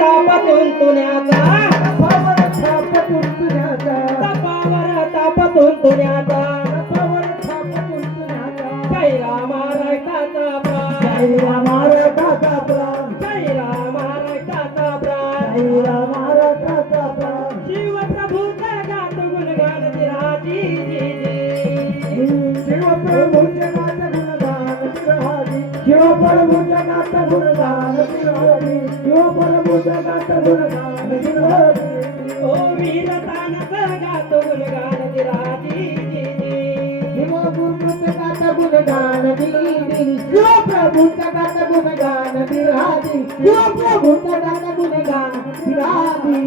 ताप तुंतुण्याचा तपावर थाप तुंतुण्याचा तपावर ताप तुंतुण्याचा तपावर थाप तुंतुण्याचा जय राम रक्ताचा प्राण जय महाराजाचा विरहारी शिवप्रभूचे नाथ गुणगान विरहारी शिवप्रभूचे नाथ गुणगान विरहारी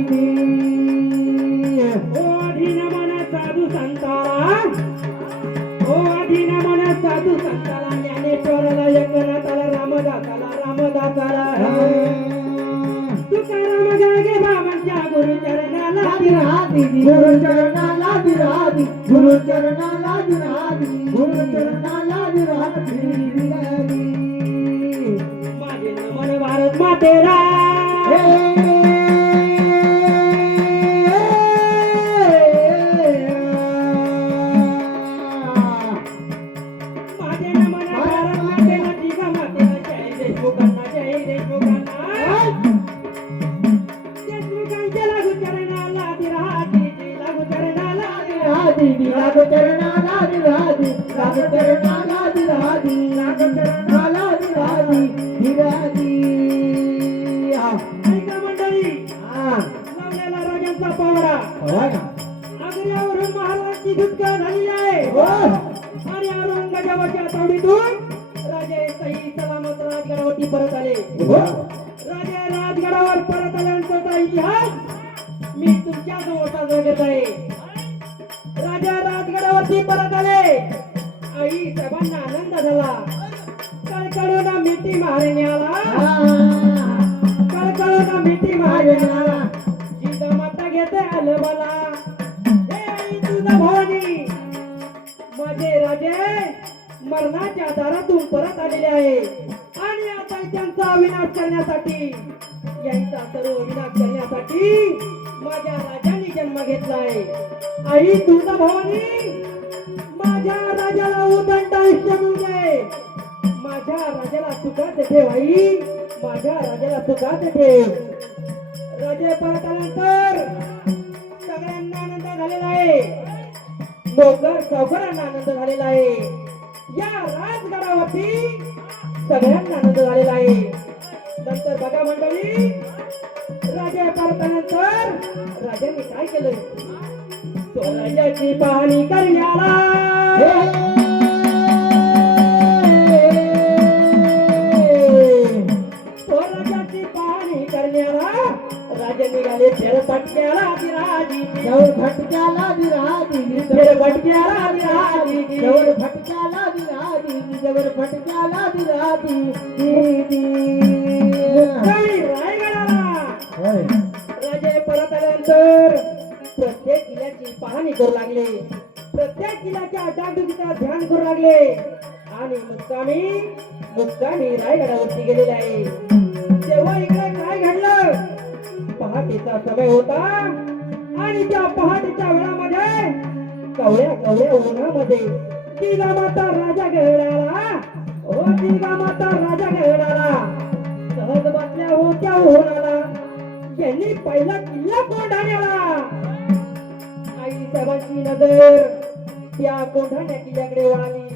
ओ अधीन मन साधू संताला ओ अधीन मन साधू संताला ज्ञानेश्वराला एकनाथाला रामदासाला रामदासाला. तुकाराम गागे बाबांच्या गुरुचरणाला. गुरु चरणाला विराधी गुरु चरणाला नमन भारत मातेरा. आई आनंद झाला कळकळून मिठी महाराण्याला कळकळून मिठी महाराण्याला जिजामाता घेते आलं मला हे आई तुझा भवानी. माझे म्हणजे राजे मरणाच्या दारातून परत आलेले आहे. आणि आता त्यांचा विनाश करण्यासाठी यांचा सर्व विनाश करण्यासाठी माझ्या राजांनी जन्म घेतला आहे आई तुझा भवानी. माझ्या राजाला उदंड आयुष्य मिळू दे माझ्या राजाला सुखात ठेव आई माझ्या राजाला सुखात ठेव राजे परत आल्यानंतर सगळ्यांना आनंद झालेला आहे. नोकर सावकारांना आनंद झालेला आहे. या राजगडावरती सगळ्यांना आनंद झालेला आहे. नंतर बघा मंडळी राजा परतल्यानंतर राजाने काय केलं? तो पाहणी करण्याला राजे परत आल्यानंतर प्रत्येक किल्ल्याची पाहणी करू लागले. प्रत्येक किल्ल्याच्या डागडुगीचा ध्यान करू लागले. आणि मुक्कामी मुक्कामी रायगडावरती गेलेले आहे. तेव्हा इकडे काय घडलं? पहाटेचा समय होता. आणि त्या पहाटेच्या वेळामध्ये कवड्या कवड्या उन्हामध्ये तिघा माता राजा घेडाला हो तिघा माता राजा घेडाला सहज बसल्या होत्या होणाला. त्यांनी पहिला किल्ला कोंढाण्याला आई साहेबांची नजर. त्या कोंढाण्या किल्ल्याकडे वळाली.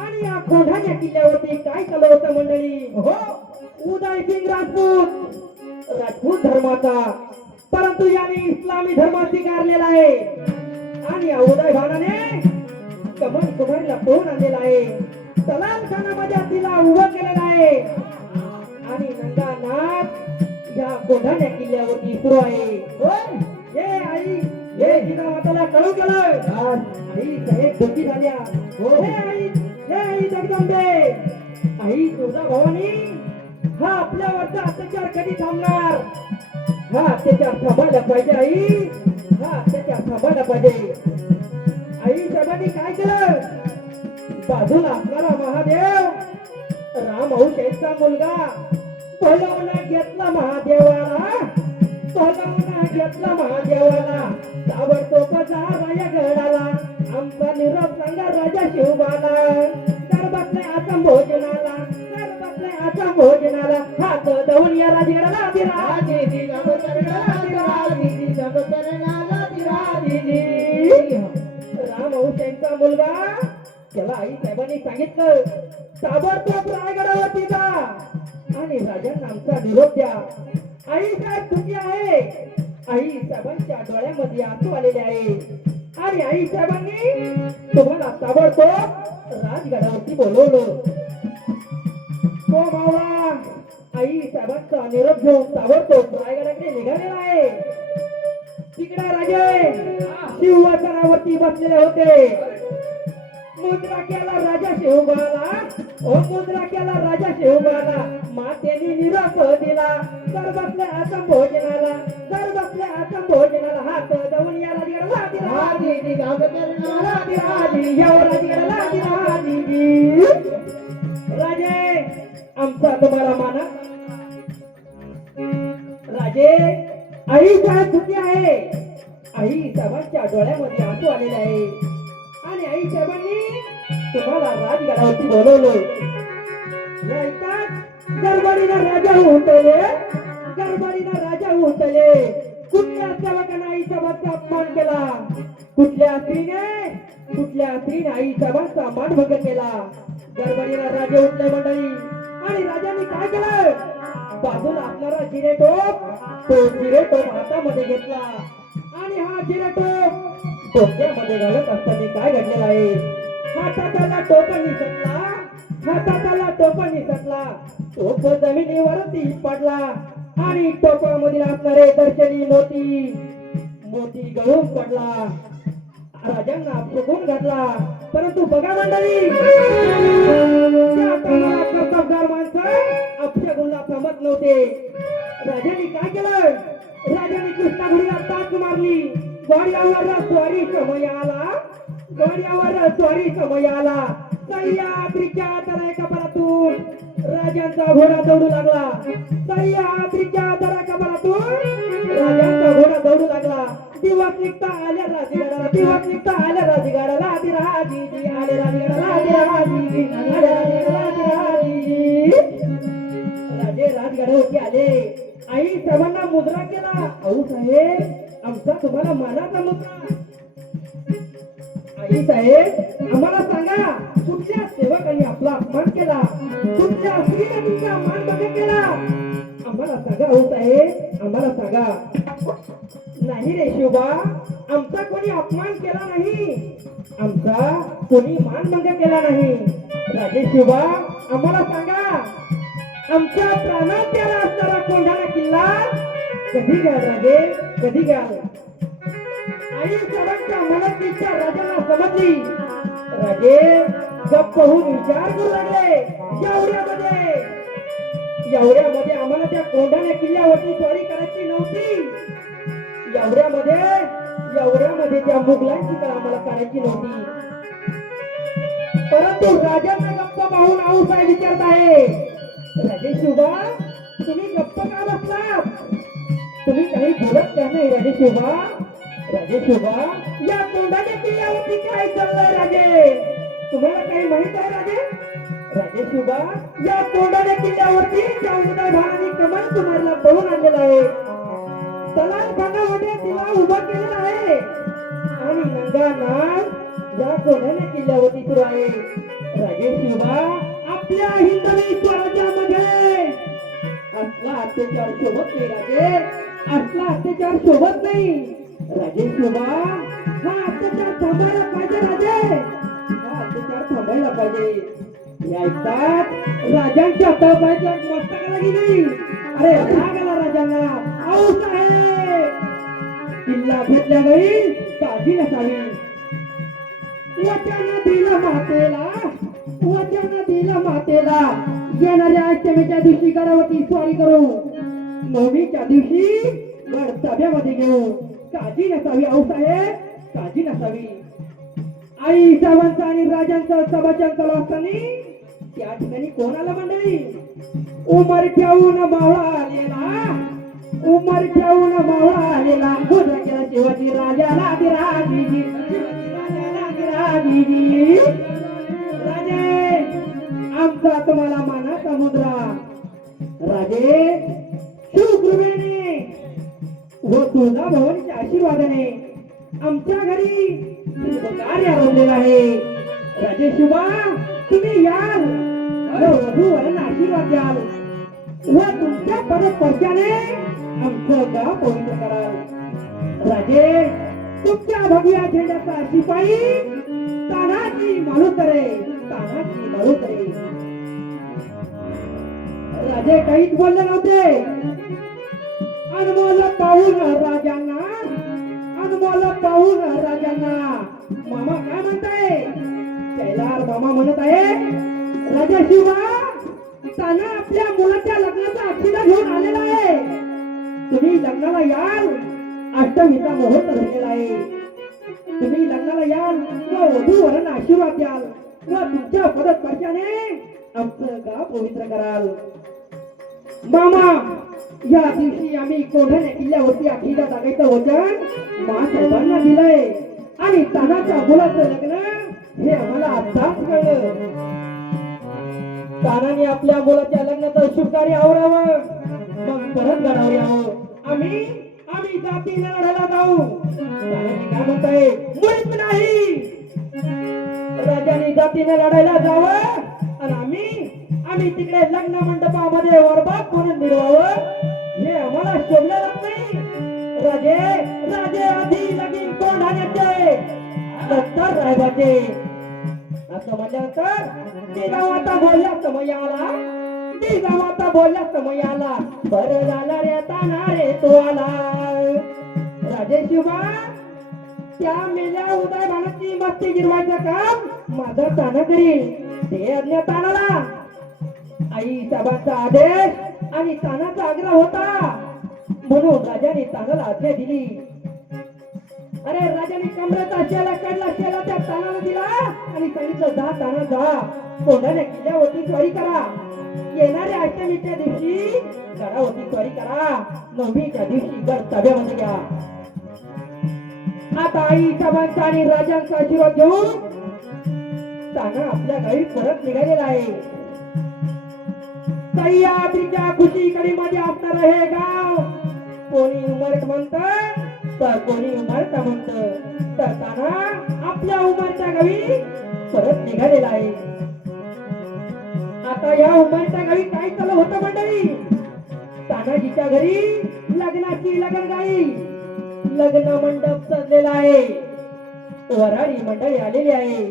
आणि या कोंढाण्या किल्ल्यावरती काय चालू होतं मंडळी? हो उदय सिंग राजपूत. राजपूत धर्माचा. परंतु याने इस्लामी धर्म स्वीकारलेला आहे. आणि या उदय भानाने कमल कुमारीला पळून आणलेला आहे. सलाम खानामध्ये तिला उभं केलेलं आहे. आणि नंगा नाथ या कोंढाण्या किल्ल्यावरती सुरू आहे. हे आई हे जिजा माताला कळू गेलं आई साहेब दुःखी झाल्या. हे. आई हे आई जगदंबे. आई तुळजा भवानी हा आपल्यावरचा अत्याचार कधी थांबणार? हा अत्याचार थांबायला पाहिजे आई. हा अत्याचार थांबायला पाहिजे. आई साहेबांनी काय केलं? बाजूला असणारा महादेव राम भाऊ यांचा मुलगा पलवना घेतला महादेवाला. पलवना घेतला महादेवाला ताबडतोब राजा गडाला आमचा निरोप सांगा राजा शिवबाला. तर बसले आता भोजनाला तर बसले आता भोजनाला हात दवून या राजगडाला बिरा. आदिती जग करणाला राम मुलगा. त्याला आई साहेबांनी सांगितलं ताबडतोब रायगडावरती जा आणि राजांना आमचा निरोप द्या. आई साहेब कुठे आहे. आई साहेबांच्या डोळ्यामध्ये आंसू आलेले आहे. आणि आई साहेबांनी तुम्हाला ताबडतोब राजगडावरती बोलवलं. तो मावळा आई साहेबांचा निरोप घेऊन ताबडतोब रायगडाकडे निघालेला आहे. तिकडे राजे सिंहासनावरती बसलेले होते. मुद्रा केला राजा शिवबाला. ओ मुद्रा केला राजा शिवबाला मातेने निरोप दिला. तर बसले आता भोजनाला तर बसले आता भोजनाला हात जाऊन या राजगडाला दिला आदिती जग करणाला राजी. या राजगडाला दिला राजी राजे आमचा तुम्हाला माना. राजे आई साहेब कुठे आहे. आई साहेबांच्या डोळ्यामध्ये आंसू आलेले आहे. आणि आई साहेबांनी तुम्हाला राजगडावरती बोलवलं ऐकतात गरबडीला राजा उठले गरबडीला राजा उठले कुठल्या सेवकानं आईचा साहेबांचा अपमान केला कुठल्या स्त्रीने कुठल्या स्त्रीने आईचा आई साहेबांचा मानभंग केला? गडबडीनं राजे उठले मंडळी आणि राजाने काय केलं बाजूला असणारा जिरेटोप तो जिरेटोप हातामध्ये घेतला आणि हा जिरेटोप डोक्यामध्ये घालत असताना काय घडलेला आहे? हाताला टोप निसटला. हाताला टोप निसटला. टोप जमिनीवरती पडला. आणि टोपामधील असणारे दर्शनी मोती मोती गळून पडला. राजांना फुगून घातला. परंतु बघा मंडळी त्या कर्तबगार माणसं अपशगुनला थांबत नव्हते. राजाने काय केलं? राजाने कृष्णाघोडीला ताक मारली. गाड्यावर स्वारी समय आला गाड्यावर स्वारी कमयाला आला सह्याद्रीच्या दरा कपालातून राजांचा घोडा दौडू लागला. सह्याद्रीच्या दरा कपालातून राजांचा घोडा दौडू लागला. दिवस निघता आल्या राजगडाला दिवस निघता आल्या राजगडाला आधी राजी आले राजगडाला आधी राजी आले राजगडाला आधी राजी राजे राजगडावरती आले. आई सर्वांना मुद्रा केला. अहो साहेब आमचा तुम्हाला मानाचा मुद्रा साहेब. आम्हाला सांगा कुठल्या सेवकांनी आपला अपमान केला. तुमच्या स्त्रीने तुमचा मान बघा केला? आम्हाला सांगा हो साहेब आम्हाला सांगा. नाही रे शिवबा आमचा कोणी अपमान केला नाही. आमचा कोणी मानभंग केला नाही. राजे शिवबा आम्हाला सांगा आमच्या प्राणात त्याला असणारा कोंढाणा किल्ला कधी घ्याल राजे? कधी घ्याल? आई सर्वांच्या मनात इच्छा राजाला समजली. राजे गप्प होऊन विचार करू लागले. एवढ्यामध्ये एवढ्यामध्ये आम्हाला त्या कोंढाण्या किल्ल्यावरती स्वारी करायची नव्हती. एवढ्यामध्ये एवढ्यामध्ये त्या मुघलांची तर आम्हाला करायची नव्हती. परंतु राजाचा गप्प पाहून आऊसाहेब विचारत आहे राजे शिवबा तुम्ही गप्प का बसलात? तुम्ही काही बोलत का नाही राजे शिवबा? राजे शोभा या तोंडाच्या किल्ल्यावरती काय चाललंय राजे? तुम्हाला काही माहीत आहे राजे? राजे शोभा या तोंडाच्या किल्ल्यावरती चावदार भावानी कमान कुमारला पळून आणलेला आहे. तलाल भागामध्ये तिला उभा केलेला आहे. आणि नंगा नाग या कोणाने किल्ल्यावरती सुरू आहे. राजे शोभा आपल्या हिंदवी स्वराज्यामध्ये असला अत्याचार सोबत नाही राजे. असला अत्याचार सोबत नाही. राजेश बाबा हा अत्याचार थांबायला पाहिजे राजे हा अत्याचार थांबायला पाहिजे ऐकतात राजांच्या तळपायच्या मस्तकाला गेली अरे राग आला राजांना औस आहे किल्ला घेतल्या गई काळजी नसावी वचन दिलं मातेला वचन दिलं मातेला येणाऱ्या अष्टमीच्या दिवशी करावती स्वारी करू नवमीच्या दिवशी गड सभेमध्ये घेऊ काळजी नसावी आऊसाहेब काळजी नसावी. आई सावंत आणि राजांचं सभाचन चालू असताना त्या ठिकाणी कोणाला मंडळी उमर ठेवून मावळा आलेला. उमर ठेवून मावळा आलेला. गुण केला शिवाजी राजाला राजीजी शिवाजी राजे आमचा तुम्हाला माना समुद्रा राजे तुळजा भवानीच्या आशीर्वादाने आमच्या घरी कार्य आरंभलेलं आहे. राजेशुबा तुम्ही याल व वधूवरांना आशीर्वाद द्याल. व तुमच्या पदस्पर्शाने आमचं गाव पवित्र कराल. राजे तुमच्या भगव्या झेंड्याचा शिपाई तानाजी मालुतरे तानाजी मालुतरे. राजे काहीच बोलले नव्हते. पाहून राजांना अनमोल पाहून राजांना. मामा काय म्हणताय? कैलार मामा म्हणत आहे राजा शिवा ताना आपल्या मुलाच्या लग्नाचा अक्षिदा घेऊन आलेला आहे. तुम्ही लग्नाला याल अष्टमीचा मुहूर्त झालेला आहे. तुम्ही लग्नाला याल व वधू वरण आशीर्वाद द्याल. व तुमच्या पदत पदस्पर्शाने आमचं गाव पवित्र कराल. मामा या दिवशी आम्ही कोढाण्या किल्ल्यावरती आखीला टाकायचं वचन महासाहेबांना दिलंय. आणि तानाच्या मुलाचं लग्न हे आम्हाला आताच कळलं. तानाने आपल्या मुलाच्या लग्नाचं शुभ कार्य आवरावं. मग परत गडावर यावं. आम्ही आम्ही जातीला लढायला जाऊ. तानाजी काय म्हणताय? मुळीच नाही. राजाने जातीने लढायला जावं. आणि आम्ही आम्ही तिकडे लग्न मंडपामध्ये वरबाग म्हणून मिळवावं हे आम्हाला शोभलेलं नाही राजे राजे आधी लगीन कोंढाण्याचे दत्तर रायबाचे असं म्हटल्यानंतर ती गावाता बोलल्या समयाला ती गावाता बोलल्या समयाला बर झाला रे ताना रे तो आला राजे शिवा त्या मेल्या उदय भानाची मस्ती गिरवायचं काम माझं ताना करील ते अज्ञा तानाला आई साहेबांचा आदेश. आणि तानाचा आग्रह होता. म्हणून राजाने तानाला आज्ञा दिली. अरे राजाने कमरेचा शेला काढला शेला त्या तानाला दिला आणि सांगितलं जा ताना जा. तोंडाने किल्ल्यावरती स्वारी करा. येणाऱ्या अष्टमीच्या दिवशी गडावरती स्वारी करा. नवमीच्या दिवशी गड ताब्यामध्ये घ्या. आता आई साहेबांचा आणि राजांचा आशीर्वाद घेऊन ताना आपल्या गावी परत निघालेला आहे. सह्याद्रीच्या खुशी मध्ये असणार हे गाव. कोणी उमरट म्हणत तर कोणी उमरता म्हणत. तर ताना आपल्या उमरच्या गावी परत निघालेला आहे. आता या उमरच्या गावी काय चालू होतं मंडळी? तानाजीच्या घरी लग्नाची लग्न गाई लग्न मंडप सजलेला आहे. वराडी मंडळी आलेली आहे.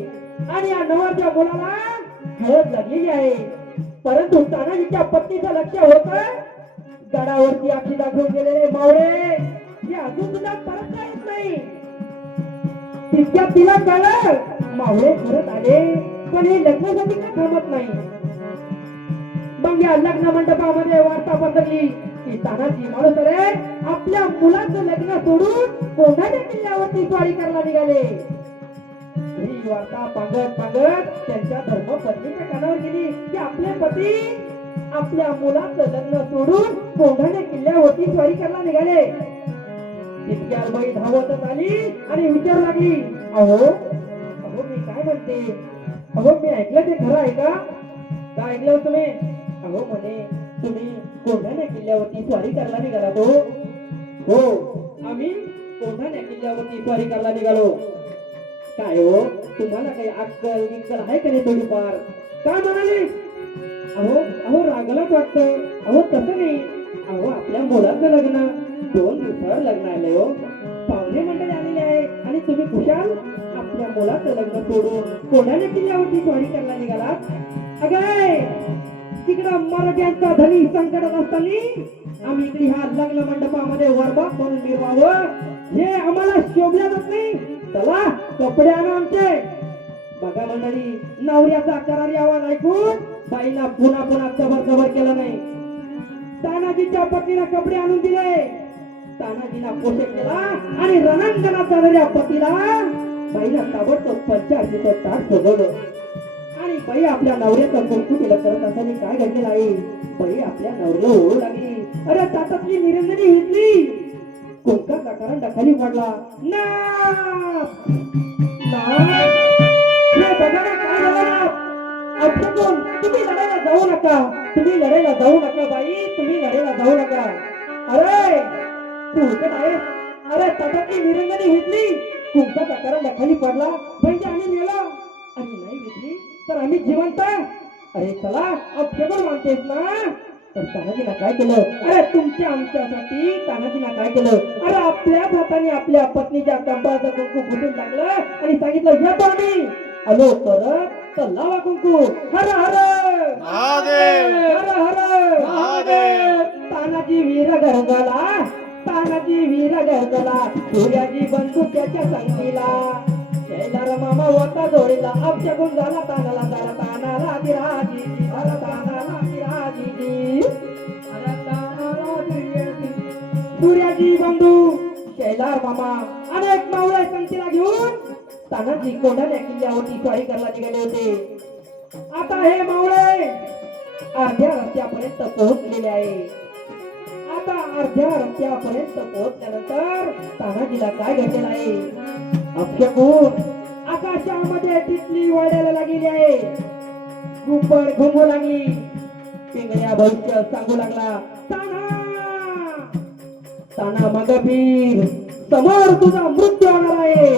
आणि या नवरच्या मुलाला हळद लागलेली आहे. परंतु तानाजीच्या पत्नीचं लक्ष होत. गडावरती आखी दाखवून गेलेले मावळे. हे अजून सुद्धा परत का येत नाही. तितक्या तिला कळलं मावळे परत आले. पण हे लग्नासाठी का थांबत नाही? मग या लग्न मंडपामध्ये वार्ता पसरली. की तानाजी माणूस आपल्या मुलाचं लग्न सोडून कोणाच्या किल्ल्यावरती स्वारी करायला निघाले. वार्ता पांगत पांगत त्यांच्या धर्मपत्नीच्या कानावर गेली. की आपले पती आपल्या मुलाचं लग्न सोडून कोंढाणे किल्ल्यावरती स्वारी करायला निघाले. इतक्या बाई धावतच आली आणि विचारू लागली अहो अहो मी काय म्हणते? अहो मी ऐकलं ते खरं आहे का? काय ऐकलं हो तुम्ही? अहो म्हणे तुम्ही कोंढाण्या किल्ल्यावरती स्वारी करायला निघाला तो. हो आम्ही कोंढाण्या किल्ल्यावरती स्वारी करायला निघालो. काय हो? तुम्हाला काही अक्कल विक्कल आहे का नाही थोडीफार? काय म्हणाली? अहो अहो रागालाच वाटतं अहो तसं नाही. अहो आपल्या मुलाचं लग्न. दोन दिवसावर लग्न आले हो. पाहुणे मंडळी आलेले आहे. आणि तुम्ही खुशाल? आपल्या मुलाचं लग्न सोडून कोणाने किल्ल्यावरती स्वारी करायला निघालात? अगाय तिकडं मराठ्यांचा धनी संकटात असताना आम्ही इकडे ह्या लग्न मंडपामध्ये वरबाग म्हणून मिरवावं. हे आम्हाला शोभल्या जात नाही. चला कपडे आणा आमचे. बघा मंडळी नवऱ्याचा करारी आवाज ऐकून बाईला पुन्हा पुन्हा कबर कबर केलं नाही. तानाजीच्या पत्नीला कपडे आणून दिले. तानाजीला पोषक केला आणि रणांगणात जाणाऱ्या पतीला बाईला ताबडतोब पंचायतीचं ताट सोडवलं. आणि बाई आपल्या नवऱ्याचं कुंकू तिला करत असताना काय घडलेलं आहे? बाई आपल्या नवऱ्याला ओळू लागली. अरे ताटातली निरंजनी घेतली कोणत्या करंडा खाली पडला ना! तुम्ही लढायला जाऊ नका. तुम्ही लढायला जाऊ नका बाई. तुम्ही लढायला जाऊ नका. अरे! तू हुकत आहेस अरे तटातली निरंजनी घेतली कुंकाचा करंडा खाली पडला? म्हणजे आम्ही मेला आणि नाही घेतली तर आम्ही जिवंत. अरे चला अपशकुन मानतेस ना? तर तानाजीला काय केलं? अरे तुमच्या आमच्यासाठी तानाजीला काय केलं? अरे आपल्याच हाताने आपल्या पत्नीच्या कंपाचं कुंकू फुटून टाकलं आणि सांगितलं येतो आम्ही आलो परत तर लावा कुंकू. हर हर! हर हर! तानाजी वीर गरजला तानाजी वीर गरजला सूर्याजी बंदूक त्याच्या संगीला. शैलार मामा होता जोडीला. झाला तानाला झाला तानाला झाला तानाला विराजी अरे तानाला विराजी. सूर्याजी बंधू शैलार मामा अनेक मावळे संगतीला घेऊन तानाजी कोंढाण्या किल्ल्यावरती स्वारी करायला निघाले होते. आता हे मावळे अर्ध्या रस्त्यापर्यंत पोहोचलेले आहे. आता अर्ध्या रस्त्यापर्यंत पोहोचल्यानंतर तानाजीला काय घडलेलं आहे? अक्षकोण आकाशामध्ये टिटली वाढायला लागलेली आहे. कुपर घुमू लागली. पिंगळ्या भविष्य सांगू लागला. ताना! ताना मगबीर समोर तुझा मृत्यू होणार आहे.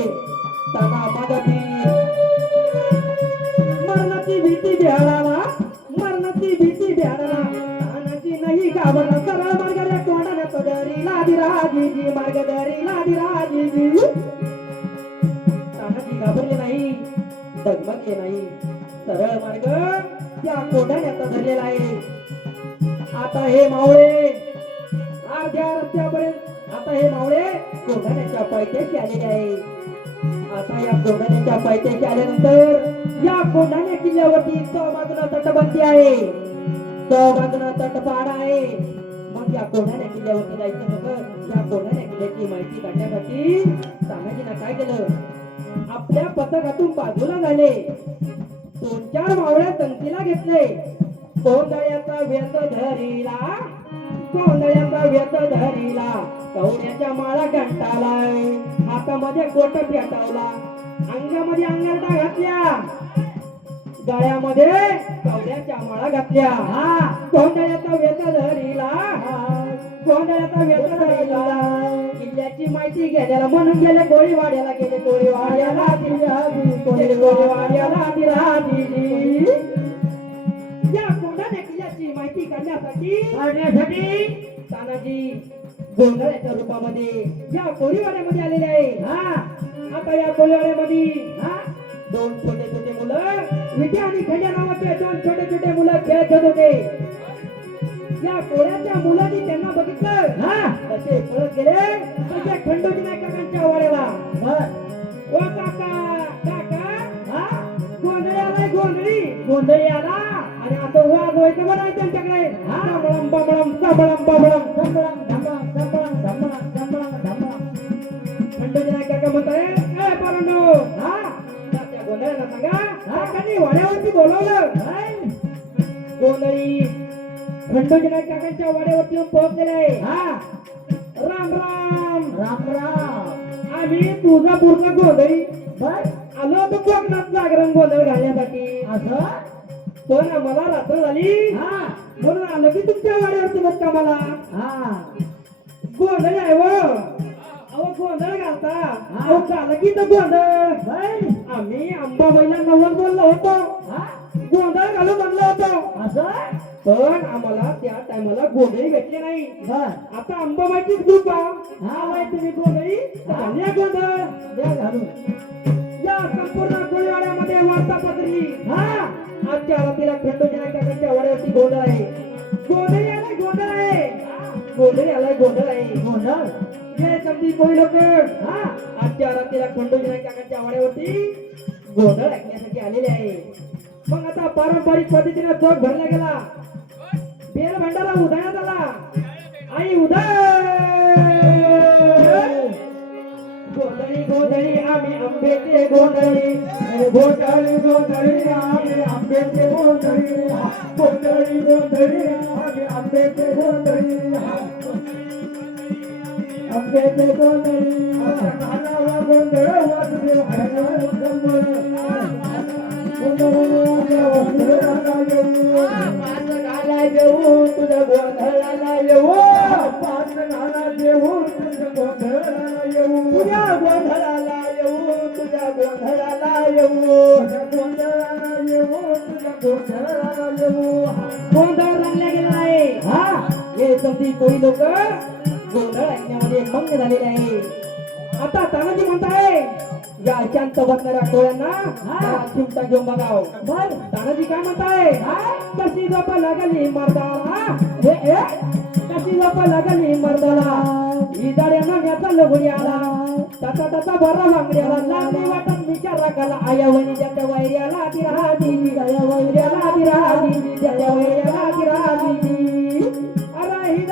ताना मगबीर मरणाची भीती बिहाराला मरणाची भीती बिहाराला तानाची नाही घाबरला सरळ मार्गाने पदरी लादी दिराजीजी मार्ग लादी दिराजीजी तानाची घाबरली नाही डगमगले नाही. सरळ मार्ग त्या कोंढाण्याचा झालेला आहे. आता हे मावळे अर्ध्या रस्त्यापर्यंत आता हे मावळे कोंढाण्याच्या पायथ्याशी आलेले आहे. आता या कोंढाण्याच्या पायथ्याशी आल्यानंतर या कोंढाण्या किल्ल्यावरती सौ बाजूला तटबंदी आहे. सौ बाजूला तटपाड आहे. मग या कोंढाण्या किल्ल्यावरती जायचं मग या कोंढाण्या किल्ल्याची माहिती काढण्यासाठी तानाजीनं काय केलं? आपल्या पथकातून बाजूला झाले. दोन चार मावळ्या तंतीला घेतले कोंदळ्याचा व्यत धरीला. कोंदळ्याचा व्यत धरीला. कवड्याच्या माळा कंटालाय हातामध्ये कोट पेटवला. अंगामध्ये अंगरटा घातल्या. गळ्यामध्ये कवड्याच्या माळा घातल्या. हा कोंदळ्याचा व्यत धरीला. कोंदळ्याचा व्यत धरीला किल्ल्याची माहिती घेण्याला म्हणून गेले कोळीवाड्याला गेले कोळीवाड्याला दिल्या कोळी कोळीवाड्याला दिला दिली. या कोंढाण्या किल्ल्याची माहिती काढण्यासाठी काढण्यासाठी तानाजी गोंधळाच्या रूपामध्ये या कोळीवाड्यामध्ये आलेले आहे. हा. आता या कोळीवाड्यामध्ये हा. दोन छोटे छोटे मुलं विद्या आणि खंड्या नावाचे दोन छोटे छोटे मुलं खेळत होते. या कोळ्याच्या मुलांनी त्यांना बघितलं हा. तसे पळत गेले. तसे खंडोजी नायकांच्या वाड्याला. ओ काका काका. हा? गोंधळी आलाय गोंधळी. गोंधळी आला? आणि आता वाजवायचं म्हणाय त्यांच्याकडे. हा. बळम बळम सबळम बळम सबळम धमळम सबळम धमळम सबळम धमळम खंडोजी नाईक काका म्हणताय ए परंडो हा. त्या गोंधळ्याला सांगा काकांनी वाड्यावरती बोलवलं. काय? गोंधळी खंडोजी नाईक काकांच्या वाड्यावरती येऊन पोहोचलेले आहे. हा. राम राम. राम राम. आम्ही तुझा पूर्ण गोंधळी आलो होतो कोकणात जागरण गोंधळ घालण्यासाठी. असं? पण आम्हाला रात्र झाली. म्हणून आलो की तुमच्या वाड्यावरती बघ मला गोंधळ आहे वो अहो गोंधळ घालता. अहो झालं की तर गोंधळ. आम्ही अंबाबाईला नवल बोललो होतो. गोंधळ घालू म्हणलो होतो. असं? पण आम्हाला त्या टायमाला गोंधळी भेटली नाही. आता अंबाबाईचीच कृपा आलाय तुम्ही गोंधळी घालूया गोंधळ द्या घालून. या संपूर्ण कोळीवाड्यामध्ये वार्ता पसरली हा. आजच्या रात्रीला खंडोजी नायकाच्या वाड्यावरती गोंधळ आहे. गोंधळी आलाय गोंधळ आहे. गोंधळी आलाय गोंधळ आहे. गोंधळ? हे समजी कोळी लोक हा. आजच्या रात्रीला खंडोजी नायकाच्या वाड्यावरती गोंधळ ऐकण्यासाठी आलेले आहे. मग आता पारंपरिक पद्धतीने चोख भरला गेला. बेल भंडारा उधळण्यात आला आई उदय! गोंधळी गोंधळी आम्ही आंबेचे गोंधळी गोंधळी गोंधळी आम्ही आंब्याचे गोंधळी गोंधळी गोंधळी आम्ही आंब्याचे गोंधळी आंब्याचे गोंधळी नानावा गोंधळ वासुदेव हरणाला येऊ तुझ्या गोंधळाला येऊ. पाच घाला येऊ तुझ्या गोंधळाला येऊ. तुझ्या गोंधळाला येऊ तुझ्या गोंधळाला येऊ. गोंधळाला येऊ तुझ्या गोंधळाला येऊ. गोंधळ रंगला गेला आहे. हा. हे समधी कोळी लोक गोंधळ ऐकण्यामध्ये मंग झालेले आहे. आता तानाजी म्हणताय या शांत बसणाऱ्या टोळ्यांना जरा चिमटा घेऊन बघाव. बर. तानाजी काय म्हणताय कशी झोप लागली मर्दाला? हे कशी झोप लागली मर्दाला? ही जाड्यानं म्याचा लगुडी आला. त्याचा त्याचा बरा बांगड्याला लागली वाटत विचारा काला आया वणी त्याच्या वैर्याला ती राहती. वैर्याला ती राहती त्याच्या वैर्याला ती राहती. अरे ही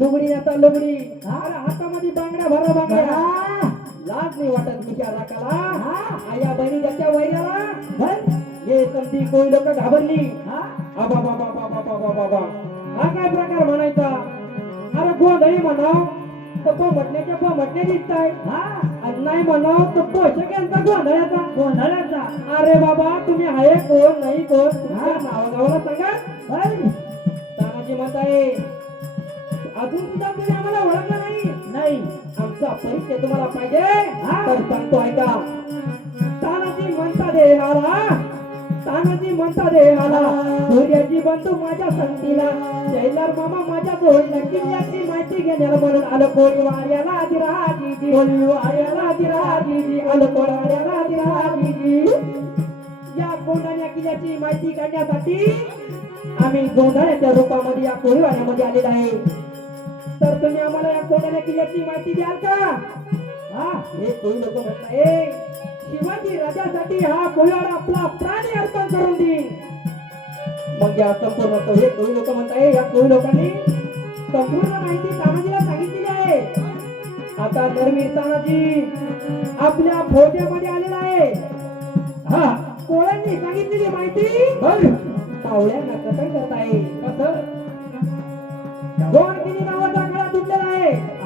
लुगडी आता लुगडी. अरे हातामध्ये बांगड्या भरा बांगड्या लाज नाही वाटत विचारा काला आया बहिणी त्याच्या वैर्याला हे? समजी कोणी लोक घाबरली. आबा बाबा बाबा बाबा बाबा हा काय प्रकार म्हणायचा? अरे गोंधळी म्हणाव. तर पो म्हटण्याच्या पो म्हटणे दिसताय आणि नाही म्हणाव तर पोषकांचा गोंधळाचा. गोंधळाचा. अरे बाबा तुम्ही आहे कोण नाही कोण? तुमच्या नावागावाला सांगा. तानाजी म्हणताय अजून सुद्धा तुम्ही आम्हाला ओळखलं नाही. नाही आमचा परिचय तुम्हाला पाहिजे. तर सांगतो ऐका. तानाजी म्हणता देहाला तानाजी म्हणता देहाला सूर्याची बंधू माझ्या संगतीला. जैलार मामा माझ्या जोडीला. किल्ल्याची माहिती घेण्याला म्हणून आलं आधी राजी कोळी वाड्याला आधी राजी आलं कोळवाड्याला आधी राजी या कोंढाण्या किल्ल्याची माहिती काढण्यासाठी आम्ही गोंधळ्याच्या रूपामध्ये या कोळीवाड्यामध्ये आलेला आहे. तर तुम्ही आम्हाला या कोंढाण्या किल्ल्याची माहिती द्याल का? हा? हे कोळी लोक म्हणताय शिवाजी राजासाठी हा कोळीवाडा आपला प्राणी अर्पण करून देईल मग या संपूर्ण हे कोळी लोक म्हणताय या कोळी लोकांनी? संपूर्ण माहिती तानाजीला सांगितलेली आहे. आता नरवीर तानाजी आपल्या फौजेमध्ये आलेला आहे. हा. कोळ्यांनी सांगितलेली माहिती? पावळ्यांना कसं करता येईल कसं दोन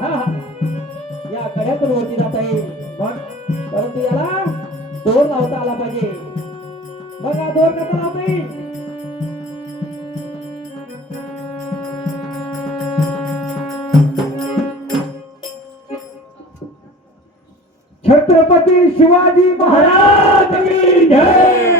आहे या कड्यातून वरती जाता येईल. परंतु याला दोर लावता आला पाहिजे. बघा दोर कसा लावता येईल? छत्रपती शिवाजी महाराज की जय!